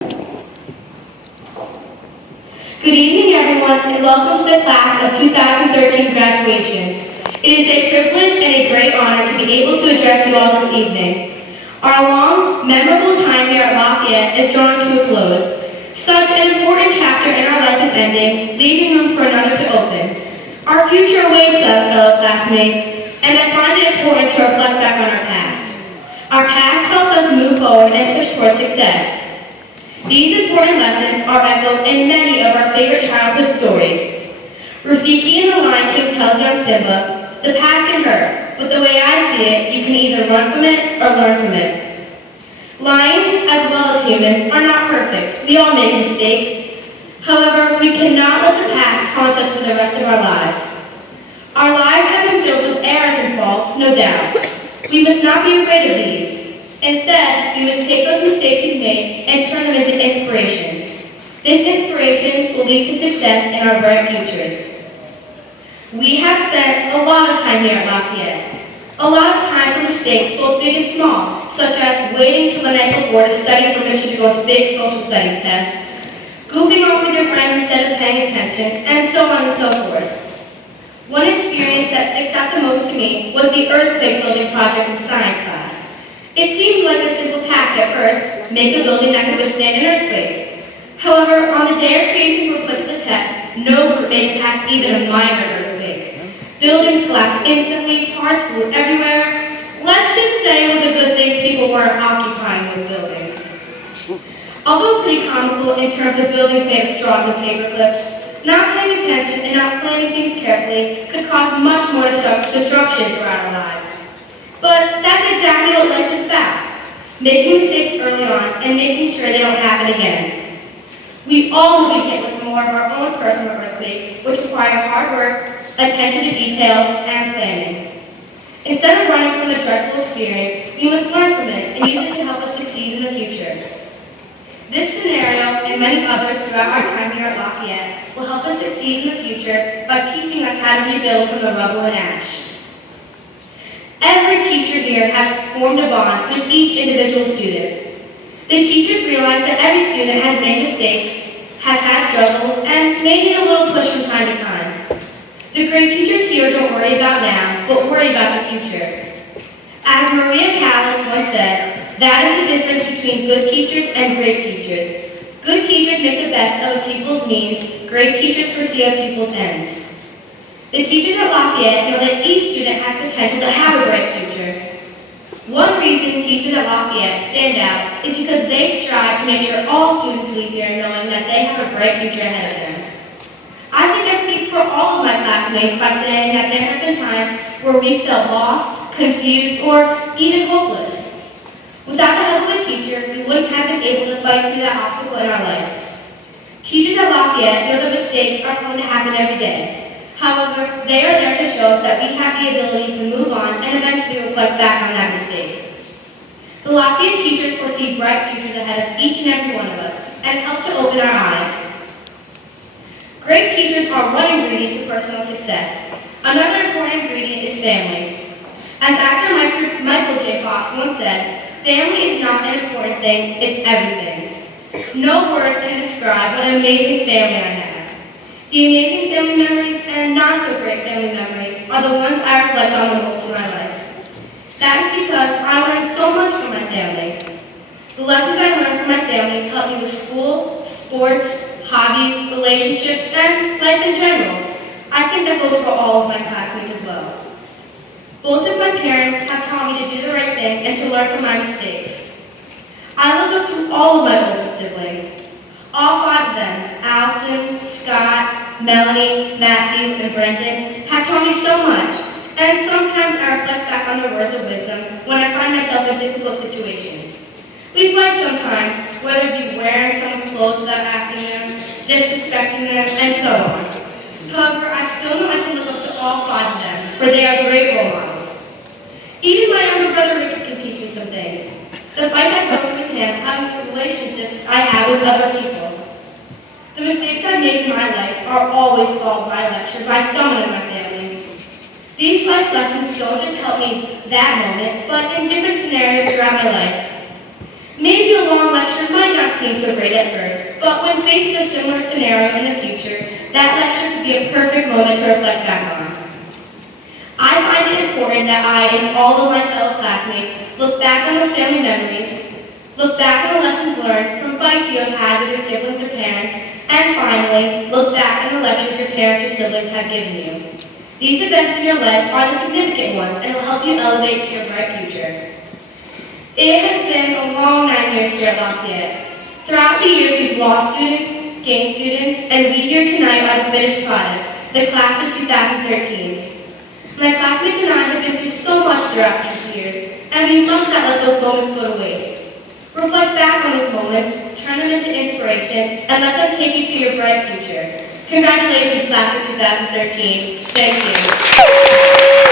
Good evening, everyone, and welcome to the class of 2013 graduation. It is a privilege and a great honor to be able to address you all this evening. Our long, memorable time here at Lafayette is drawing to a close. Such an important chapter in our life is ending, leaving room for another to open. Our future awaits us, fellow classmates, and I find it important to reflect back on our past. Our past helps us move forward and push toward success. These important lessons are echoed in many of our favorite childhood stories. Rafiki and the Lion King tells young Simba, "The past can hurt, but the way I see it, you can either run from it or learn from it." Lions, as well as humans, are not perfect. We all make mistakes. However, we cannot let the past haunt us for the rest of our lives. Our lives have been filled with errors and faults, no doubt. We must not be afraid of these. Instead, we must take those mistakes we've made and turn them into inspiration. This inspiration will lead to success in our bright futures. We have spent a lot of time here at Lafayette. A lot of time for mistakes, both big and small, such as waiting till the night before to study permission to go to big social studies tests, goofing off with your friends instead of paying attention, and so on and so forth. One experience that sticks out the most to me was the earthquake building project in science class. It seemed like a simple task at first, make a building that could withstand an earthquake. However, on the day our creations were put to the test, no group made it past even a minor earthquake. Buildings collapsed instantly, parts flew everywhere. Let's just say it was a good thing people weren't occupying those buildings. Although pretty comical in terms of buildings made of straws and paper clips, not paying attention and not planning things carefully could cause much more destruction throughout our lives. But that's exactly what life is about, making mistakes early on and making sure they don't happen again. We all will be hit with more of our own personal earthquakes, which require hard work, attention to details, and planning. Instead of running from the dreadful experience, we must learn from it and use it to help us succeed in the future. This scenario and many others throughout our time here at Lafayette will help us succeed in the future by teaching us how to rebuild from the rubble and ash. Every teacher here has formed a bond with each individual student. The teachers realize that every student has made mistakes, has had struggles, and may need a little push from time to time. The great teachers here don't worry about now, but worry about the future. As Maria Callas once said, that is the difference between good teachers and great teachers. Good teachers make the best of a pupil's means, great teachers foresee a pupil's ends. The teachers at Lafayette know that each student has potential to have a bright future. One reason teachers at Lafayette stand out is because they strive to make sure all students leave here knowing that they have a bright future ahead of them. I think I speak for all of my classmates by saying that there have been times where we felt lost, confused, or even hopeless. Without the help of a teacher, we wouldn't have been able to fight through that obstacle in our life. Teachers at Lafayette know that mistakes are going to happen every day. However, they are there to show us that we have the ability to move on and eventually reflect back on that mistake. The Lafayette teachers foresee bright futures ahead of each and every one of us and help to open our eyes. Great teachers are one ingredient to personal success. Another important ingredient is family. As actor Michael J. Fox once said, family is not an important thing, it's everything. No words can describe what an amazing family I have. The amazing family memories and not-so-great family memories are the ones I reflect on the most in my life. That is because I learned so much from my family. The lessons I learned from my family helped me with school, sports, hobbies, relationships, and life in general. I think that goes for all of my classmates as well. Both of my parents have taught me to do the right thing and to learn from my mistakes. I look up to all of my older siblings. All five of them, Allison, Scott, Melanie, Matthew, and Brendan, have taught me so much, and sometimes I reflect back on their words of wisdom when I find myself in difficult situations. We fight sometimes, whether it be wearing someone's clothes without asking them, disrespecting them, and so on. However, I still know I can look up to all five of them, for they are great role models. Even my younger brother Richard can teach me some things. The fight I go through with him comes from relationships I have with other people. The mistakes I've made in my life are always followed by a lecture by someone in my family. These life lessons don't just help me that moment, but in different scenarios throughout my life. Maybe a long lecture might not not seem so great at first, but when facing a similar scenario in the future, that lecture could be a perfect moment to reflect back on. I find it important that I and all of my fellow classmates look back on those family memories, look back on the lessons learned from fights you have had with your siblings or parents, and finally, look back on the lectures your parents or siblings have given you. These events in your life are the significant ones and will help you elevate to your bright future. It has been a long 9 years here at Lafayette. Throughout the years, we've lost students, gained students, and we here tonight are the finished product, the class of 2013. My classmates and I have been through so much throughout these years, and we must not let those moments go to waste. Reflect back on those moments, turn them into inspiration, and let them take you to your bright future. Congratulations, class of 2013. Thank you.